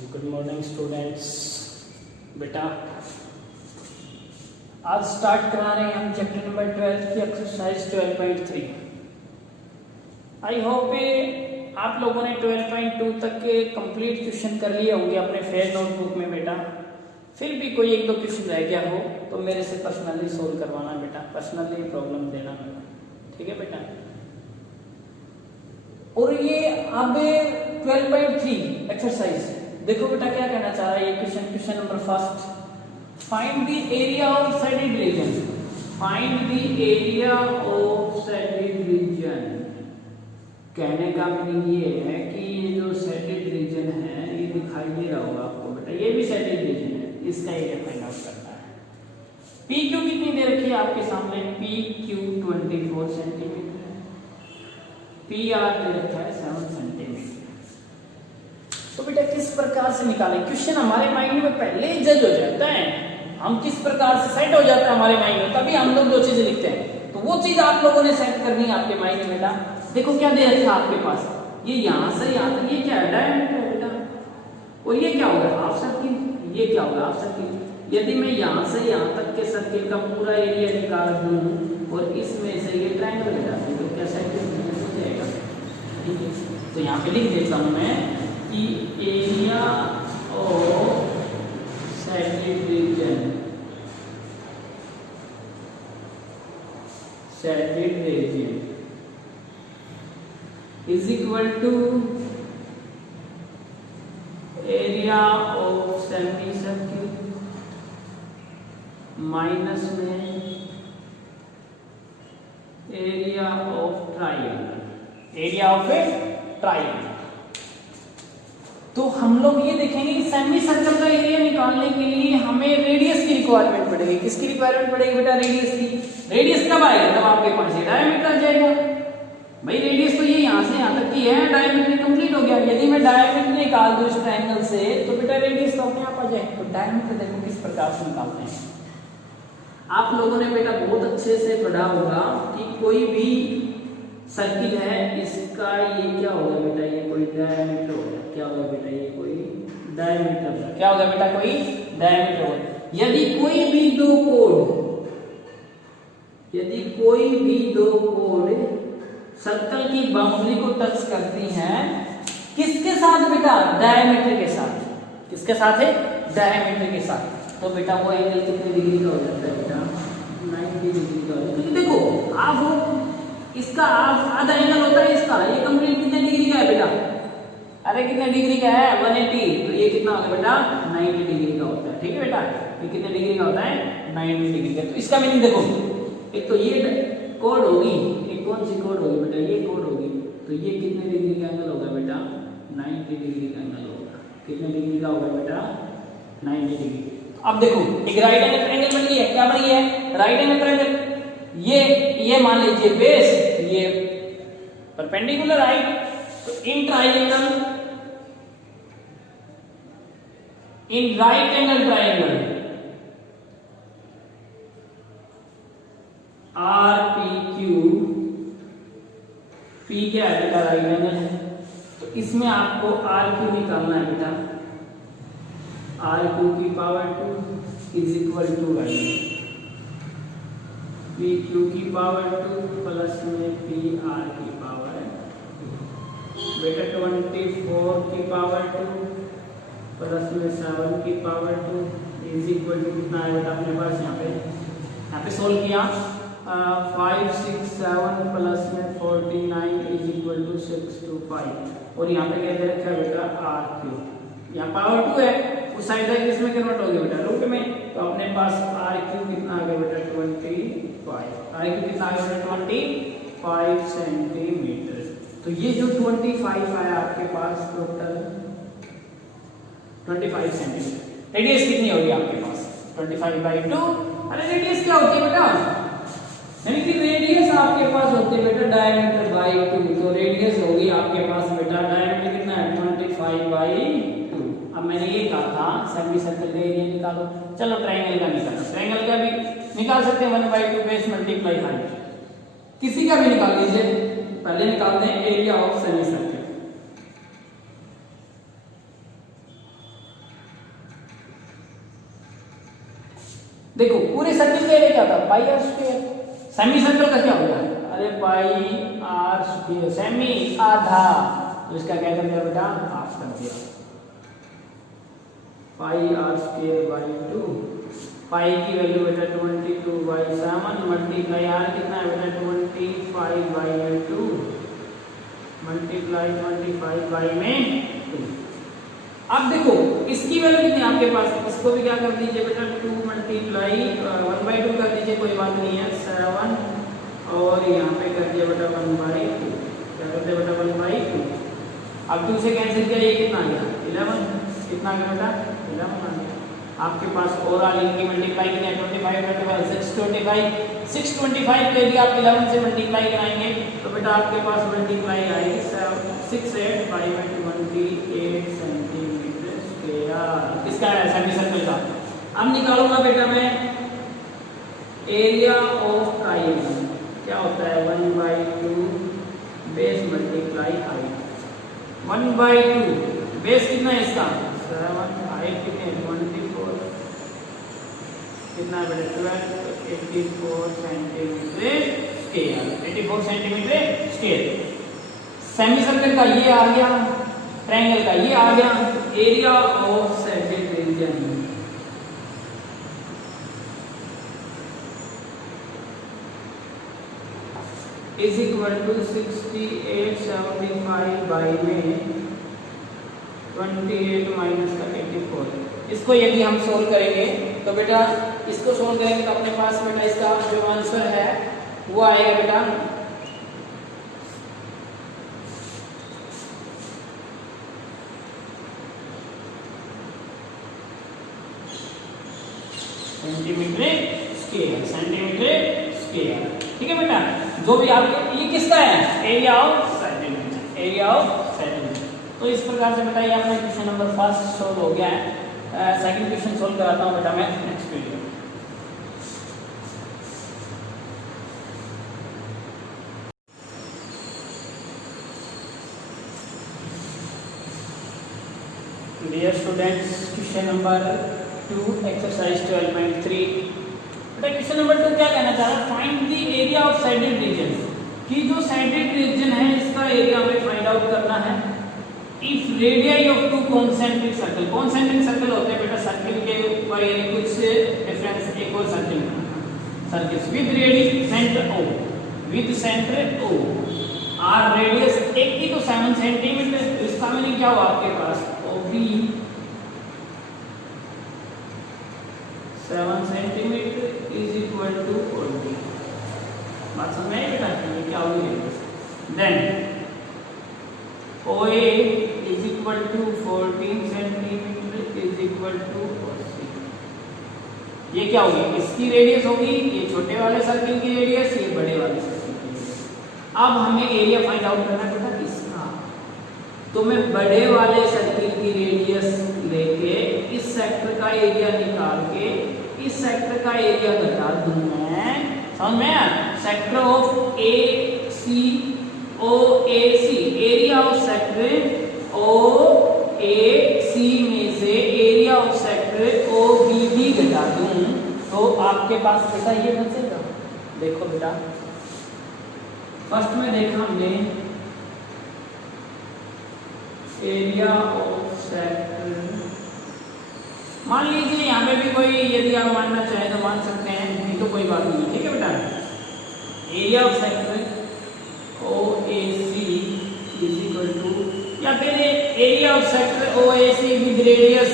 Good morning students. बेटा आज start करा रहे हैं हम चैप्टर नंबर 12 की एक्सरसाइज 12.3। आई होप आप लोगों ने 12.2 तक के कंप्लीट क्वेश्चन कर लिए होंगे अपने फेयर नोटबुक में। बेटा फिर भी कोई एक दो क्वेश्चन रह गया हो तो मेरे से पर्सनली सोल्व करवाना बेटा, पर्सनली प्रॉब्लम देना बेटा, ठीक है बेटा। और ये अब 12.3 एक्सरसाइज देखो बेटा क्या कहना चाह रहा है ये question number first. Find the area of shaded region. Find the area of shaded region. कहने का मीनिंग ये है कि ये जो सैडिड रीजन है ये दिखाई दे रहा होगा आपको बेटा, ये भी सैडिड रीजन है, इसका एरिया फाइंड आउट करना है। पी क्यू कितनी दे रखी है आपके सामने, पी क्यू 24 सेंटीमीटर है, पी आर दे रखा है 7 सेंटीमीटर। तो बेटा किस प्रकार से निकालें, क्वेश्चन हमारे माइंड में पहले ही जज हो जाता है, हम किस प्रकार से सेट हो जाता है हमारे माइंड में, तभी हम लोग जो चीजें लिखते हैं। तो वो चीज आप लोगों ने सेट करनी है आपके माइंड में बेटा। देखो क्या दे रखा है आपके पास, ये यहां से यहां तक ये क्या है, डायमीटर है बेटा, और ये क्या होगा हाफ सर्किल, ये क्या होगा हाफ सर्किल। यदि मैं यहां से यहां तक के सर्किल का पूरा एरिया निकाल दूं और इसमें से ये ट्रायंगल ले जाती तो क्या सर्किल हो जाएगा, ठीक है। तो यहाँ पे लिख देता हूं मैं कि area of shaded region, shaded region is equal to area of semi circle minus में area of triangle, area of a triangle. तो हम लोग ये देखेंगे कि सेमी सर्कल का एरिया निकालने के लिए हमें रेडियस की रिक्वायरमेंट पड़ेगी। किसकी रिक्वायरमेंट पड़ेगी बेटा, रेडियस की। रेडियस कब आएगा, तब आपके पास ये डायमीटर आ जाएगा। भाई रेडियस तो ये यहाँ से यहाँ तक की है, डायमीटर कंप्लीट हो गया। यदि मैं डायमीटर निकाल दूं इस ट्रायंगल से तो बेटा रेडियस तो अपने आप आ जाए। तो डायमीटर देखो किस प्रकार से निकालते हैं। आप लोगों ने बेटा बहुत अच्छे से पढ़ा होगा कि कोई भी सर्किल है इसका ये क्या होगा बेटा, ये कोई डायमीटर होगा। क्या होगा बेटा, ये कोई डायमीटर, क्या होगा बेटा, कोई डायमीटर होगा। यदि कोई भी दो कोड, यदि कोई भी दो कोड सर्कल की बाउंड्री को टच करती हैं, किसके साथ बेटा, डायमीटर के साथ। किसके साथ है, डायमीटर के साथ। तो बेटा वो एंगल कितने डिग्री का हो जाता है बेटा, 90 डिग्री का हो जाता है। क्योंकि देखो आप इसका आधा एंगल होता है इसका, ये कंप्लीट कितने डिग्री का है बेटा, अरे कितने डिग्री का है 180, तो ये कितना होगा बेटा 90 डिग्री का होता है, ठीक है बेटा। ये कितने डिग्री का होता है 90 डिग्री का। तो इसका मीनिंग देखो, एक तो ये कोड होगी, एक कौन सी कोड होगी बेटा, ये कोड होगी। तो ये कितने डिग्री का एंगल होगा बेटा, 90 डिग्री का एंगल होगा। कितने डिग्री का होगा बेटा, 90 डिग्री। अब देखो एक राइट एंगल ट्रायंगल बनी है, क्या बनी है, राइट एंगल ट्रायंगल। ये मान लीजिए बेस, ये परपेंडिकुलर राइट। तो in triangle, in right angle triangle R P Q, P क्या है बेटा, राइट एंगल है। तो इसमें आपको आर क्यू निकालना है बेटा, आर क्यू की power 2 is equal to P Q की पावर 2 प्लस में पी आर की पावर 2 बेटा, 24 की पावर 2 प्लस में 7 की पावर 2 इज इक्वल टू कितना है बेटा अपने पास, यहाँ पे सोल्व किया 5 6 7 प्लस में 49 इज इक्वल टू 625। और यहाँ पे क्या दे रखा है बेटा आर क्यू, यहाँ पावर 2 है, उस साइड है किसमें कन्वर्ट हो गया बेटा, रूट में। तो अपने पास आर क्यू कितना आ गया बेटा 25, आर क्यू कितना आ गया बेटा 25 सेंटीमीटर। तो ये जो 25 आया आपके पास टोटल 25 सेंटीमीटर। रेडियस कितनी होगी आपके पास 25/2। अरे रेडियस क्या होती है बेटा, यानी कि रेडियस आपके पास होती है बेटा डायमीटर बाई 2। तो रेडियस होगी आपके पास बेटा, डायमीटर कितना है 25/2। अब मैंने ये कहा था सेमी सर्कल का एरिया निकालो, चलो ट्रायंगल का निकालो। ट्रायंगल का भी निकाल सकते हैं 1/2 बेस मल्टीप्लाई हाइट, किसी का भी निकाल लीजिए। पहले निकालते हैं एरिया ऑफ सेमी सर्कल। देखो पूरे सर्किल का एरिया क्या था, पाई आर स्क्वायर। सेमी सर्कल का क्या होगा, अरे पाई आर स्क्वायर, सेमी आधा, तो इसका क्या कर दिया बेटा, हाफ कर दिया, पाई आर स्क्वायर बाई 2। पाई की वैल्यू बेटा 22/7 मल्टीप्लाई आर कितना है बेटा 25/2 मल्टीप्लाई 25/2। अब देखो इसकी वैल्यू कितनी है आपके पास, इसको भी क्या कर दीजिए बेटा 2 मल्टीप्लाई 1/2 कर दीजिए, कोई बात नहीं है 7, और यहाँ पे कर दिया बेटा 1/2, क्या करते हैं बेटा 1/2। अब 2 से कैंसिल किया, ये कितना आ गया 11, कितना आ गया बेटा 11 आ गया। आपके पास ओवरऑल इनकी मल्टीप्लाई कितने 25 625 के लिए आप 11 से मल्टीप्लाई कराएंगे तो बेटा आपके पास मल्टीप्लाई आएगी 685/28 सेंटीमीटर स्क्वायर। इसका है सेमी सर्कल का। अब निकालूंगा बेटा मैं एरिया ऑफ ट्रायंगल, क्या होता है 1/2 बेस मल्टीप्लाई हाइट, 1/2 बेस कितना है इसका 7, हाइट कितने 24, कितना है बेटा 12, 84 centimetre square, 84 centimetre square. Semi circle का ये आ गया, ट्रायंगल का ये आ गया। Area of shaded region is equal to 6875 by में 28 माइनस का 84। इसको यदि हम सोल्व करेंगे तो बेटा इसको सोल्व करेंगे तो अपने पास बेटा इसका जो आंसर है वो आएगा बेटा सेंटीमीटर स्क्वायर। ठीक है बेटा, जो भी आपके ये किसका है area of centimetre, area of centimetre. तो इस प्रकार से बेटा ये अपना क्वेश्चन नंबर 1 सोल्व हो गया है। सेकंड क्वेश्चन सोल्व कराता हूँ बेटा मैं next video. Dear students, question number 2 exercise 12.3। बेटा क्वेश्चन नंबर 2 क्या कहना चाह रहा है, find the area of shaded region, कि जो साइडेड रीजन है इसका एरिया हमें फाइंड आउट करना है। If radii of 2 concentric circle, concentric circle होते हैं बेटा सर्कल के ऊपर यानी कुछ डिफरेंस एक और circle circles with radius centre O, with centre O or radius एक की तो 7 सेंटीमीटर, इसका मीनिंग क्या हुआ आपके पास OB 7 centimetre is equal to 40। बात समझ में आई बेटा, ये क्या होगी। Then OA is equal to 14 centimetre is equal to 80। ये क्या होगी, इसकी रेडियस होगी, ये छोटे वाले सर्कल की रेडियस, ये बड़े वाले सर्कल की रेडियस। अब हमें एरिया फाइंड आउट करना बेटा इसका, तो मैं बड़े वाले सर्कल की रेडियस लेके इस सेक्टर का एरिया निकाल के इस सेक्टर का एरिया बता दूं मैं, समझ में आया। Sector of AC OAC, area of sector OAC में से एरिया ऑफ सेक्टर OBB घटा दूं तो आपके पास बेटा ये बचेगा। देखो बेटा फर्स्ट में देखा हमने एरिया ऑफ सेक्टर, मान लीजिए यहाँ पे भी कोई यदि आप मानना चाहें तो मान सकते हैं, नहीं तो कोई बात नहीं। ठीक है बेटा, area of sector OAC is equal to, या फिर area of sector OAC with radius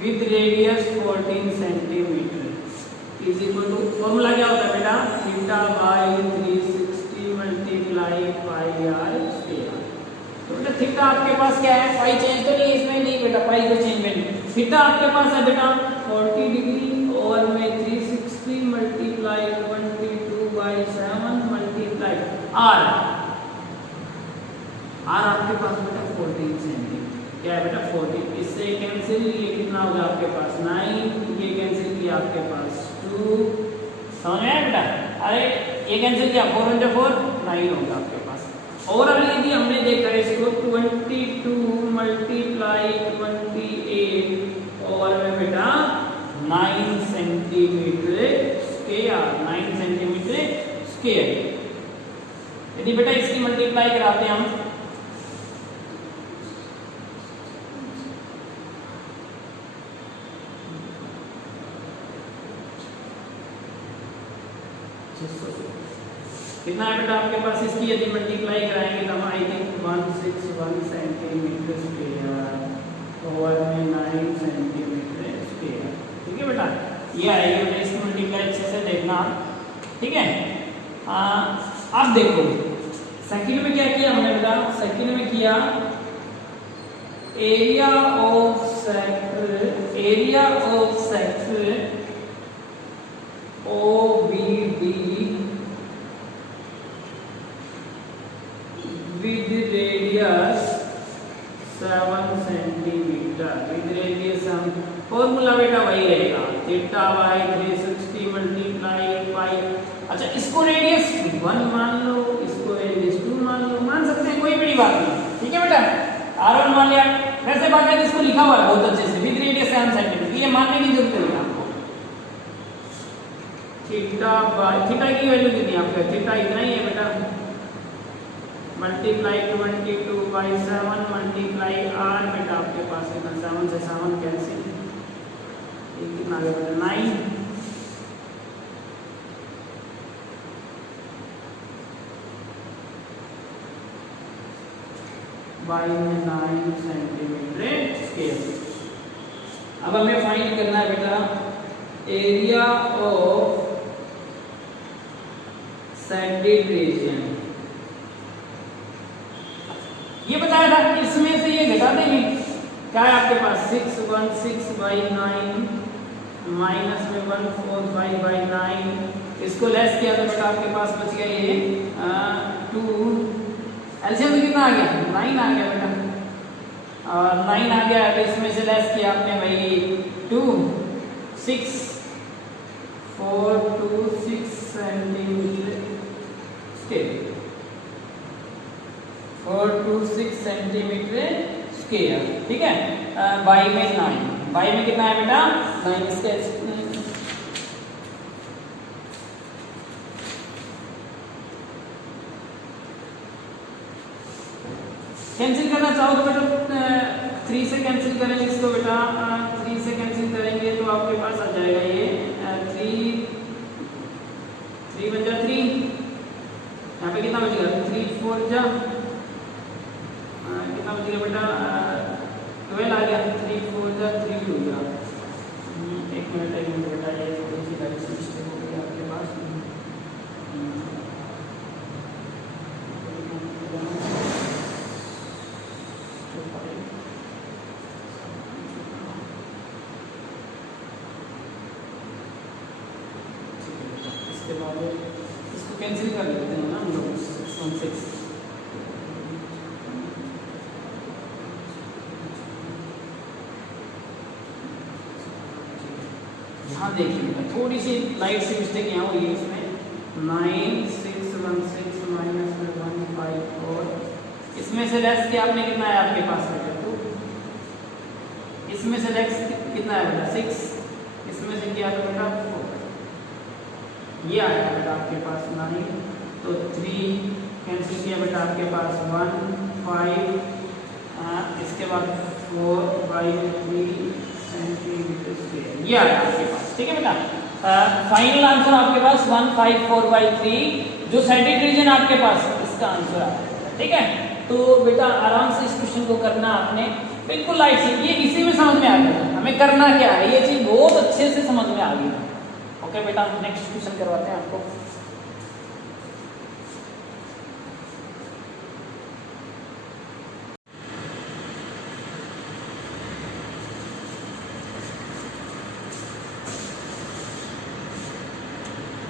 with radius 14 centimetre is equal to, formula क्या होता है बेटा theta by 360 multiply pi R square. तो बेटा थीटा आपके पास क्या है, पाई चेंज तो नहीं इसमें, नहीं बेटा पाई को चेंज में, थीटा आपके पास है बेटा 40 डिग्री और में 360 मल्टीप्लाई 22/7 मल्टीप्लाई आर, आर आपके पास बेटा 14 सेंटीमीटर, क्या है बेटा 14, इससे कैंसिल, ये कितना होगा आपके पास 9, ये कैंसिल किया आपके पास 2, समझ में आया बेटा। अरे ये कैंसिल किया 4 × 4 9 होगा आपके पास, ओवरऑल यदि हमने देखा है इसको 22 मल्टीप्लाई 28 और में बेटा 9 सेंटीमीटर स्क्वायर, 9 सेंटीमीटर स्क्वायर। यदि बेटा इसकी मल्टीप्लाई कराते हैं हम कितना है बेटा आपके पास, इसकी यदि मल्टीप्लाई कराएंगे तो हम I think 161 centimetre square over में 9 सेंटीमीटर स्क्वायर। ठीक है बेटा, ये आएगी बेटा, इसकी मल्टीप्लाई अच्छे से देखना, ठीक है। अब देखो सेकंड में क्या किया हमने बेटा, सेकंड में किया area of sector OBD with radius 7 centimetre, with radius formula बेटा वही रहेगा, थीटा बाई 360 मल्टीप्लाई पाई। अच्छा, इसको रेडियस 1 मान लो, इसको रेडियस 2 मान लो, मान सकते हैं, कोई बड़ी बात नहीं। ठीक है बेटा, R1 मान लिया। वैसे बात है इसको लिखा हुआ है बहुत अच्छे से, विद रेडियस 7 सेंटीमीटर, ये मानने की जरूरत नहीं आपको। थीटा बाई, थीटा की वैल्यू कितनी है आपका, थीटा इतना ही है बेटा, मल्टीप्लाई 22 बाई 7 मल्टीप्लाई R बेटा आपके पास कितना, 7 से 7 कैंसिल, कितना आ गया बेटा 9 बाई 9 सेंटीमीटर स्क्वायर। अब हमें फाइंड करना है बेटा एरिया ऑफ सैडेड रीजन। ये बताया था, इसमें से ये घटा देंगे, क्या है आपके पास 616 बाई 9 माइनस में 145 बाई 9, इसको लेस किया तो बेटा आपके पास बच गया ये 2, एलसीएम कितना आ गया 9 आ गया बेटा, और 9 आ गया तो इसमें से लेस किया आपने भाई 2 6 4 2 6 सेंटीमीटर स्क्वायर, 426 सेंटीमीटर स्क्वायर। ठीक है, बाई में 9, बाई में कितना है बेटा 9, इसके कैंसिल करना चाहो तो बेटा 3 से कैंसिल करेंगे इसको बेटा, 3 से कैंसिल करेंगे तो आपके पास आ जाएगा ये 3 बन जा 3, यहाँ पे कितना बचेगा 3 4 जा कितना बचेगा बेटा 12 आ गया, 3 4 जा 3 2 जा। एक मिनट बेटा, ये थोड़ी सी गाड़ी से मिस्टेक हो गई आपके पास। इसके बाद इसको कैंसिल कर लेते हैं ना हम लोग, 616 हाँ देखिए बेटा, थोड़ी सी लाइट सी मिस्टेक यहाँ हुई है इसमें, 9616 माइनस में 154, इसमें से लेस किया आपने कितना है आपके पास बेटा 2, इसमें से लेस कितना है बेटा 6, इसमें से किया तो बेटा 4, ये आया बेटा आपके पास 9, तो 3 कैंसिल किया बेटा आपके पास 1 5, इसके बाद 4 बाई 3 सेंटीमीटर स्क्वायर, ये आया आपके पास। ठीक है बेटा, फाइनल आंसर आपके पास 154/3 जो सैडेड रीजन आपके पास, इसका आंसर आया। ठीक है, तो बेटा आराम से इस क्वेश्चन को करना आपने, बिल्कुल लाइट से, ये इसी में समझ में आ गया हमें करना क्या है, ये चीज बहुत अच्छे से समझ में आ गई। ओके बेटा, नेक्स्ट क्वेश्चन करवाते हैं आपको।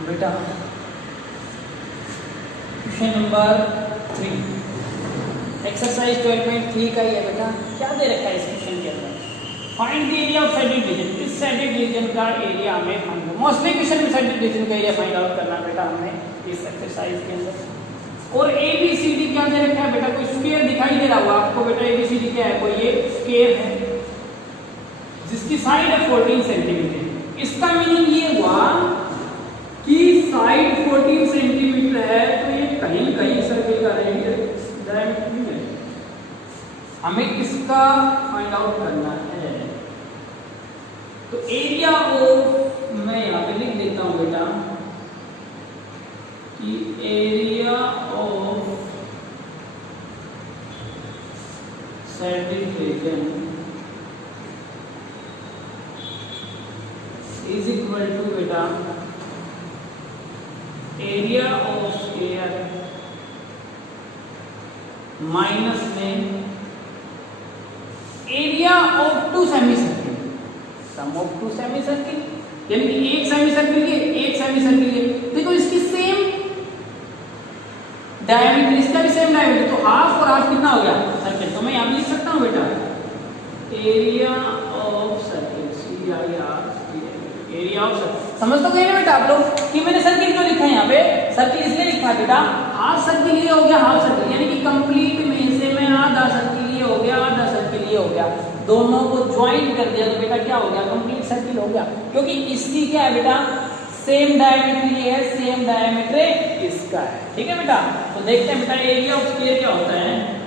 बेटा क्वेश्चन नंबर 3 एक्सरसाइज 12.3 का ही है बेटा। क्या दे रखा है इस क्वेश्चन के अंदर, find the area of shaded region, इस सैडेड रीजन का एरिया हमें फाइंड, मोस्टली क्वेश्चन में सैडेड रीजन का एरिया फाइंड आउट करना बेटा हमने इस एक्सरसाइज के अंदर। और ABCD क्या दे रखा है बेटा, कोई स्क्वायर दिखाई दे रहा होगा आपको बेटा, ABCD क्या है, कोई ये स्क्वायर है जिसकी साइड है 14 सेंटीमीटर। इसका मीनिंग ये हुआ कि साइड 14 सेंटीमीटर है, तो ये कहीं कहीं सर्किल का रेडियस डायमीटर नहीं है। हमें किसका फाइंड आउट करना है, तो एरिया ऑफ, मैं यहाँ पे लिख देता हूं बेटा कि area of circle region is equal to बेटा एरिया ऑफ स्क्वायर माइनस में area of two semi circle, sum of two semi circle, यानी कि एक सेमी सर्किल के एक सेमी सर्किल के, देखो इसकी सेम डायमीटर, इसका भी सेम डायमीटर, तो हाफ और हाफ कितना हो गया सर्किल, तो मैं यहां लिख सकता हूं बेटा area of circle, CIR, area of circle. समझ तो गए ना बेटा आप लोग कि मैंने सर्किल क्यों लिखा है यहाँ पे, सर्किल इसलिए लिखा है बेटा, हाफ सर्किल ये हो गया हाफ सर्किल, यानी कि कंप्लीट में से मैं आधा सर्किल ये हो गया, आधा सर्किल ये हो गया, दोनों को ज्वाइन कर दिया तो बेटा क्या हो गया, कंप्लीट सर्किल हो गया, क्योंकि इसकी क्या है बेटा, सेम डायमीटर ये है, सेम डायमीटर इसका है। ठीक है बेटा, तो देखते हैं बेटा एरिया ऑफ स्क्वायर क्या होता है।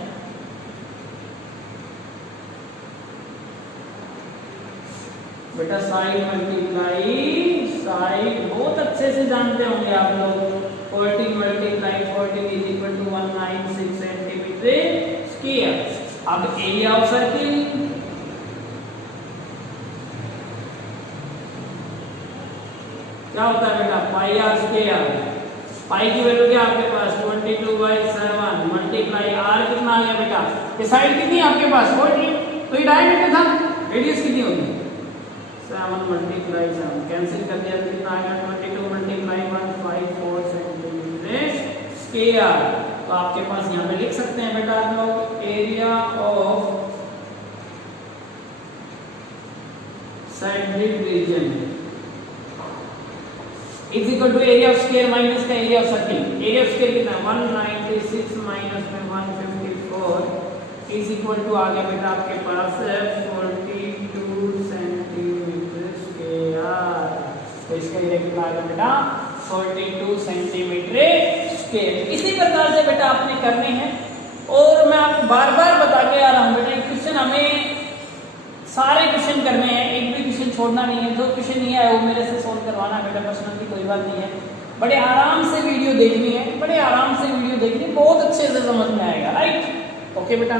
बेटा साइड मल्टीप्लाई साइड, बहुत अच्छे से जानते होंगे आप लोग, 14 multiply 14 is equal to 196 centimetre square. अब एरिया ऑफ सर्किल, क्या होता है बेटा, पाई आर स्क्वायर, पाई की वैल्यू क्या आपके पास 22/7 मल्टीप्लाई आर कितना आ गया बेटा, ये साइड कितनी है आपके पास 14, तो ये डायमीटर था, रेडियस कितनी होगी 7 मल्टीप्लाई 7, कैंसिल कर दिया तो कितना आ गया 22 मल्टीप्लाई 154 सेंटीमीटर स्क्वायर। तो आपके पास यहाँ पे लिख सकते हैं बेटा आप लोग area of circle region is equal to area of square minus का area of circle. Area of square कितना है 196 माइनस में 154 इज इक्वल टू आ गया बेटा आपके पास 42 सेंटीमीटर स्क्वायर। तो इसका एरिया कितना आ गया बेटा 42 सेंटीमीटर स्क्वायर। इसी प्रकार से बेटा आपने करने हैं, और मैं आपको बार बार बता के आ रहा हूँ बेटा क्वेश्चन हमें सारे क्वेश्चन करने हैं, एक भी क्वेश्चन छोड़ना नहीं है, जो क्वेश्चन नहीं आया वो मेरे से सोल्व करवाना बेटा, पर्सनली कोई बात नहीं है। बड़े आराम से वीडियो देखनी है, बड़े आराम से वीडियो देखनी, बहुत अच्छे से समझ में आएगा, राइट। ओके बेटा।